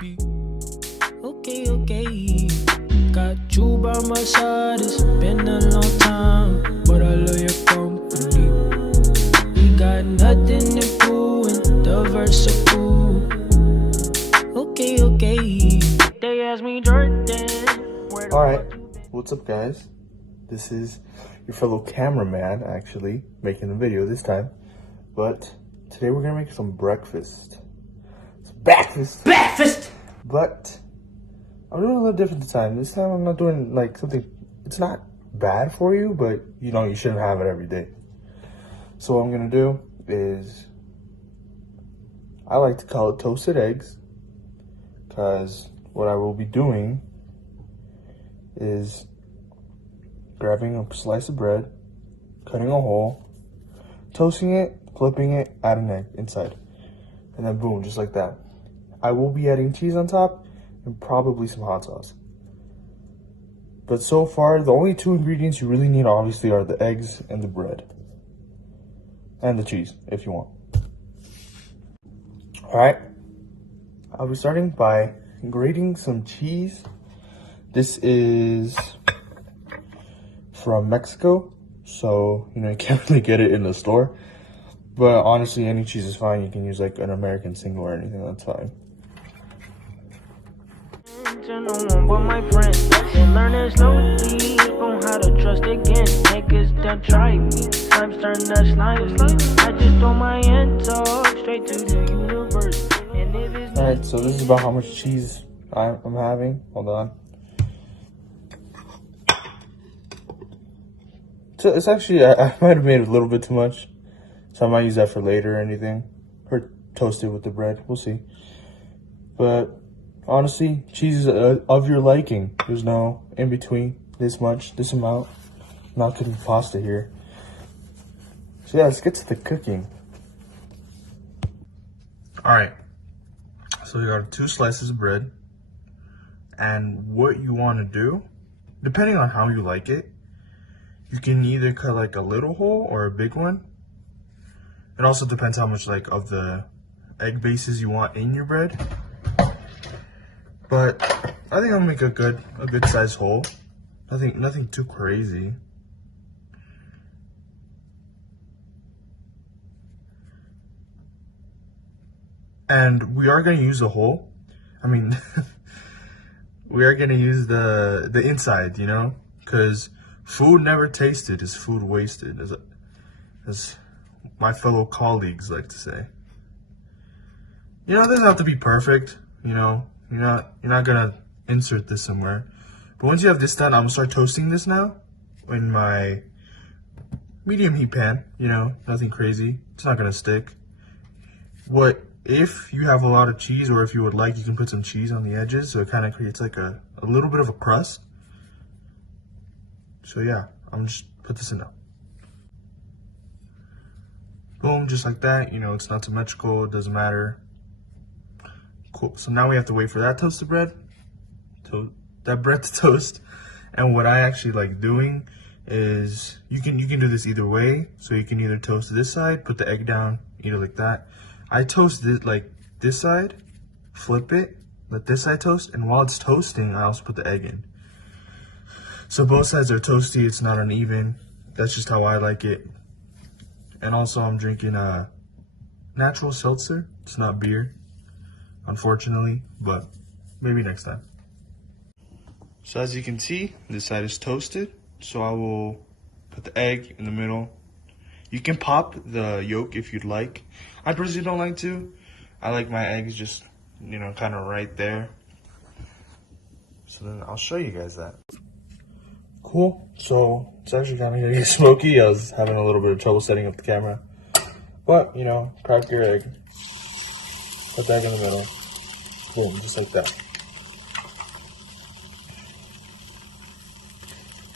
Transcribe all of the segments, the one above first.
be. Okay, okay. Got you by my side, it's been a long time, but I love your company. We got nothing to do in the versicle. Okay, okay. They ask me, Jordan. Alright, what's up guys? This is your fellow cameraman, actually, making the video this time. But today we're gonna make some breakfast. It's breakfast! Breakfast! But I'm doing a little different this time. This time I'm not doing like something, it's not bad for you, but you know, you shouldn't have it every day. So what I'm gonna do is, I like to call it toasted eggs, because what I will be doing is grabbing a slice of bread, cutting a hole, toasting it, flipping it, add an egg inside, and then boom, just like that. I will be adding cheese on top and probably some hot sauce. But so far, the only two ingredients you really need obviously are the eggs and the bread. And the cheese, if you want. Alright, I'll be starting by grating some cheese. This is from Mexico, so you know you can't really get it in the store. But honestly, any cheese is fine. You can use like an American single or anything, that's fine. But my friend, learning slowly on how to trust again. Niggas done try me, slimes turn to slime. I just throw my hands off straight to the universe. Alright, so this is about how much cheese I'm having. Hold on. So it's actually, I might have made a little bit too much, so I might use that for later or anything, or toast it with the bread. We'll see. But honestly, cheese is of your liking. There's no in between. This much, this amount. I'm not cooking pasta here. So yeah, let's get to the cooking. Alright, so you got 2 slices of bread. And what you want to do, depending on how you like it, you can either cut like a little hole or a big one. It also depends how much like of the egg bases you want in your bread. But I think I'll make a good sized hole. Nothing too crazy. And we are gonna use the hole. I mean, we are gonna use the inside, you know, because food never tasted is food wasted, as my fellow colleagues like to say. You know, it doesn't have to be perfect. You know, you're not gonna insert this somewhere. But once you have this done, I'm gonna start toasting this now in my medium heat pan. You know, nothing crazy. It's not gonna stick. If you have a lot of cheese, or if you would like, you can put some cheese on the edges, so it kind of creates like a little bit of a crust. So yeah, I'm just put this in now. Boom, just like that. You know, it's not symmetrical, it doesn't matter. Cool, so now we have to wait for that toasted bread, that bread to toast. And what I actually like doing is, you can do this either way. So you can either toast this side, put the egg down, eat it like that. I toast it like this side, flip it, let this side toast, and while it's toasting, I also put the egg in. So both sides are toasty, it's not uneven. That's just how I like it. And also I'm drinking a natural seltzer. It's not beer, unfortunately, but maybe next time. So as you can see, this side is toasted. So I will put the egg in the middle. You can pop the yolk if you'd like. I personally don't like to. I like my eggs just, you know, kind of right there. So then I'll show you guys that. Cool. So it's actually kind of getting smoky. I was having a little bit of trouble setting up the camera. But, you know, crack your egg. Put the egg in the middle. Boom, just like that.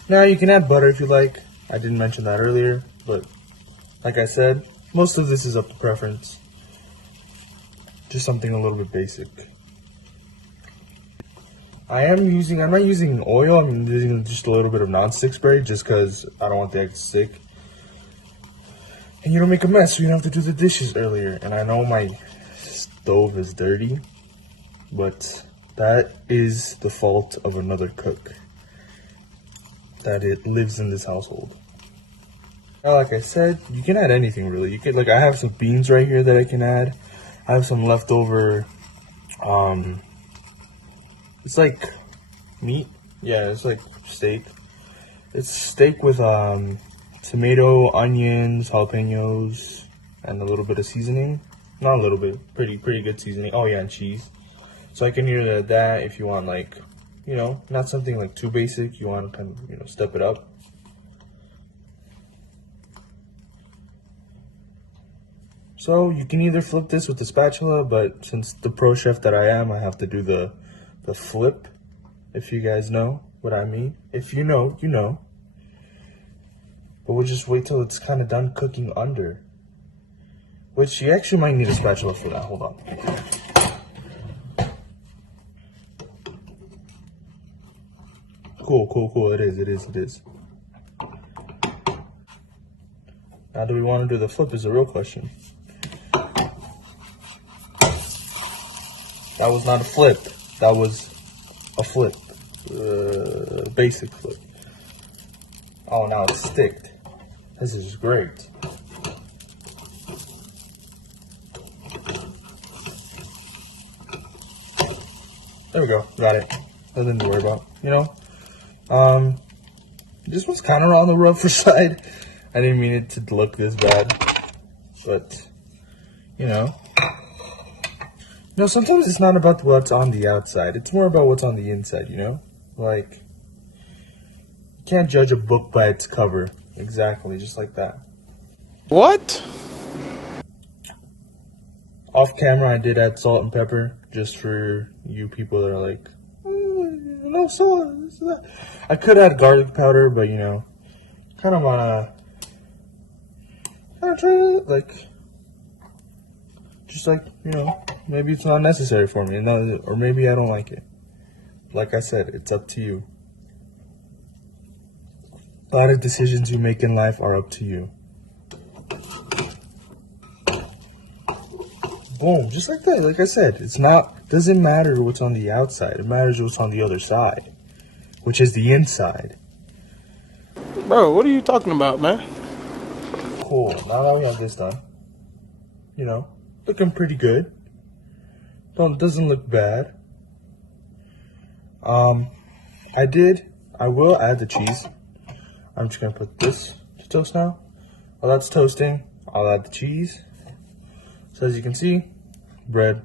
Now you can add butter if you like. I didn't mention that earlier, but like I said, most of this is up to preference. Just something a little bit basic. I'm not using oil, I'm using just a little bit of non-stick spray just because I don't want the egg to stick. And you don't make a mess, so you don't have to do the dishes earlier. And I know my stove is dirty, but that is the fault of another cook, that it lives in this household. Now, like I said, you can add anything really. You could, like, I have some beans right here that I can add. I have some leftover, it's like meat. Yeah, it's like steak. It's steak with tomato, onions, jalapenos, and a little bit of seasoning. Not a little bit, pretty good seasoning. Oh yeah, and cheese. So I can either add that if you want, like, you know, not something like too basic. You want to kind of, you know, step it up. So you can either flip this with the spatula, but since the pro chef that I am, I have to do the flip, if you guys know what I mean. If you know, you know. But we'll just wait till it's kind of done cooking under. Which you actually might need a spatula for that. Hold on. Cool. It is. Now, do we want to do the flip is the real question. That was not a flip. That was a flip. Basic flip. Oh, now it's sticked. This is great. There we go. Got it. Nothing to worry about. You know? This was kind of on the rougher side. I didn't mean it to look this bad. But, you know. You know, sometimes it's not about what's on the outside. It's more about what's on the inside, you know? Like, you can't judge a book by its cover. Exactly, just like that. What? Off camera, I did add salt and pepper, just for you people that are like, no salt, this and that. I could add garlic powder, but, you know, kind of want to try to, like, just like, you know, maybe it's not necessary for me, or maybe I don't like it. Like I said, it's up to you. A lot of decisions you make in life are up to you. Boom, just like that. Like I said, doesn't matter what's on the outside. It matters what's on the other side, which is the inside. Bro, what are you talking about, man? Cool. Now that we have this done, you know, looking pretty good. Doesn't look bad. I will add the cheese. I'm just gonna put this to toast now. While that's toasting, I'll add the cheese. So as you can see, bread,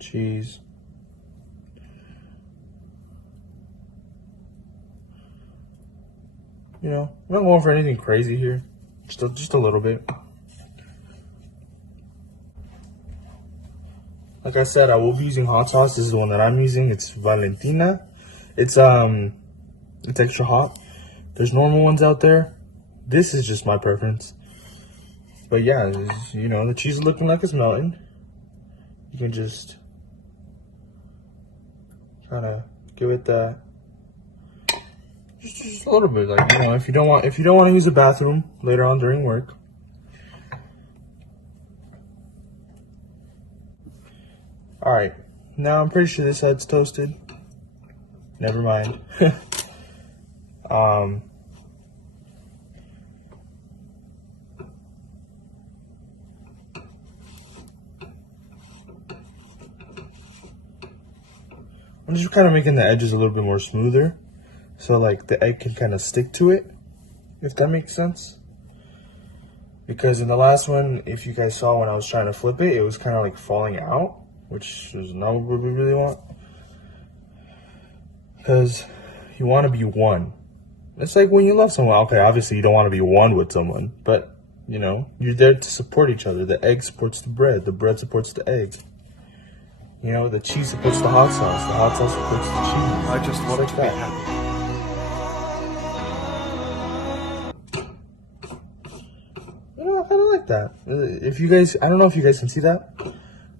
cheese, you know, I'm not going for anything crazy here, just a little bit. Like I said, I will be using hot sauce. This is the one that I'm using. It's Valentina. It's extra hot. There's normal ones out there. This is just my preference. But yeah, you know, the cheese is looking like it's melting. You can just kind of give it that, just a little bit, like, you know, if you don't want to use a bathroom later on during work. All right, now I'm pretty sure this side's toasted. Never mind. I'm just kind of making the edges a little bit more smoother, so like the egg can kind of stick to it, if that makes sense. Because in the last one, if you guys saw when I was trying to flip it, it was kind of like falling out, which is not what we really want. Because you want to be one. It's like when you love someone. Okay, obviously you don't want to be one with someone, but, you know, you're there to support each other. The egg supports the bread supports the egg. You know, the cheese supports the hot sauce supports the cheese. I just want to be happy. You know, I kind of like that. If you guys, I don't know if you guys can see that,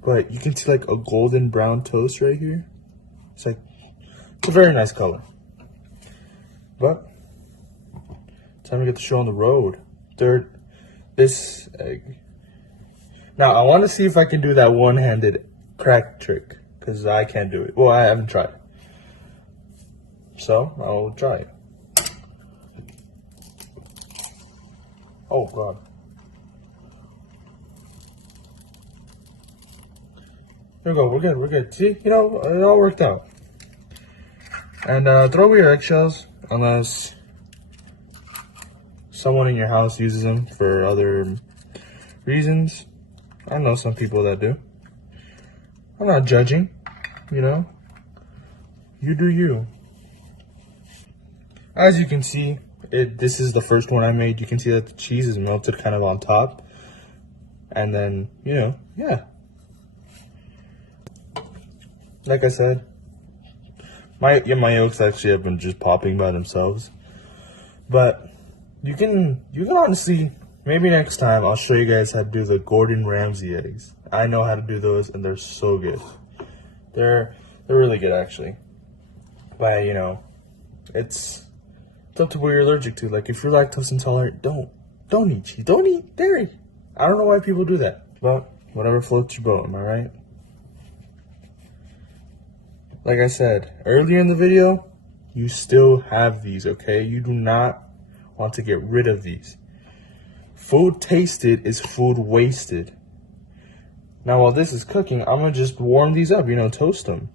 but you can see like a golden brown toast right here. It's like, it's a very nice color. But time to get the show on the road. This egg. Now I want to see if I can do that one-handed crack trick because I can't do it. Well, I haven't tried. So I'll try it. Oh God. There we go. We're good. We're good. See, you know, it all worked out. And throw away your eggshells unless someone in your house uses them for other reasons. I know some people that do. I'm not judging, you know. You do you. As you can see, this is the first one I made. You can see that the cheese is melted kind of on top. And then, you know, yeah. Like I said, my yolks actually have been just popping by themselves. But you can honestly, maybe next time I'll show you guys how to do the Gordon Ramsay eggs. I know how to do those and they're so good. They're really good actually. But you know, it's up to what you're allergic to. Like if you're lactose intolerant, don't eat cheese. Don't eat dairy. I don't know why people do that. But whatever floats your boat, am I right? Like I said earlier in the video, you still have these, okay? You do not want to get rid of these. Food tasted is food wasted. Now while this is cooking, I'm gonna just warm these up, you know, toast them.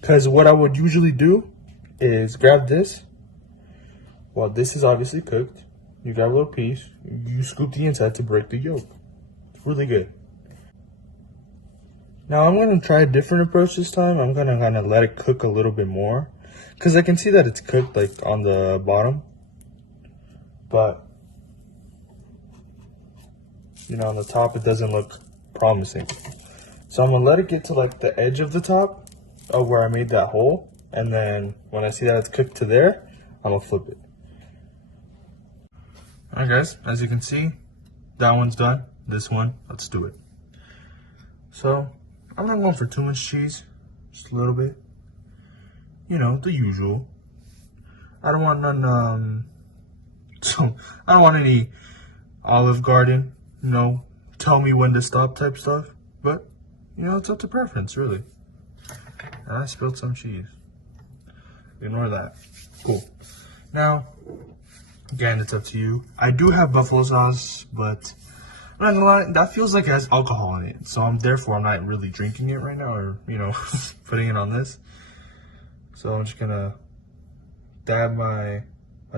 Because what I would usually do is grab this. While this is obviously cooked, you grab a little piece, you scoop the inside to break the yolk. It's really good. Now I'm going to try a different approach this time. I'm going to kind of let it cook a little bit more. Because I can see that it's cooked like on the bottom. But, you know, on the top it doesn't look promising. So I'm going to let it get to like the edge of the top of where I made that hole. And then when I see that it's cooked to there, I'm going to flip it. Alright guys, as you can see, that one's done. This one, let's do it. So, I'm not going for too much cheese, just a little bit. You know, the usual. I don't want none, I don't want any Olive Garden, you know, tell me when to stop type stuff. But, you know, it's up to preference, really. And I spilled some cheese. Ignore that. Cool. Now, again, it's up to you. I do have buffalo sauce, but I'm not gonna lie, that feels like it has alcohol in it. So therefore I'm not really drinking it right now, or, you know, putting it on this. So I'm just gonna dab my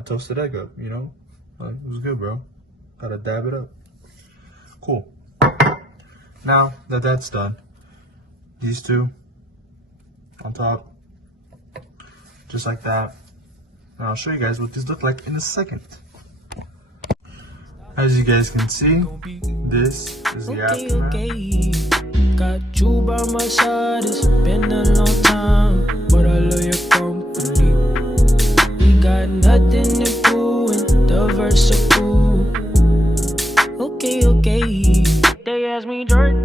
toasted egg up, you know? Like, it was good, bro. Gotta dab it up. Cool. Now that that's done, these two on top, just like that. And I'll show you guys what these look like in a second. As you guys can see, this is the aftermath. Okay. Got you by my side, it's been a long time, but I love your company. We got nothing to do in the verse of cool. Okay. They ask me, Jordan.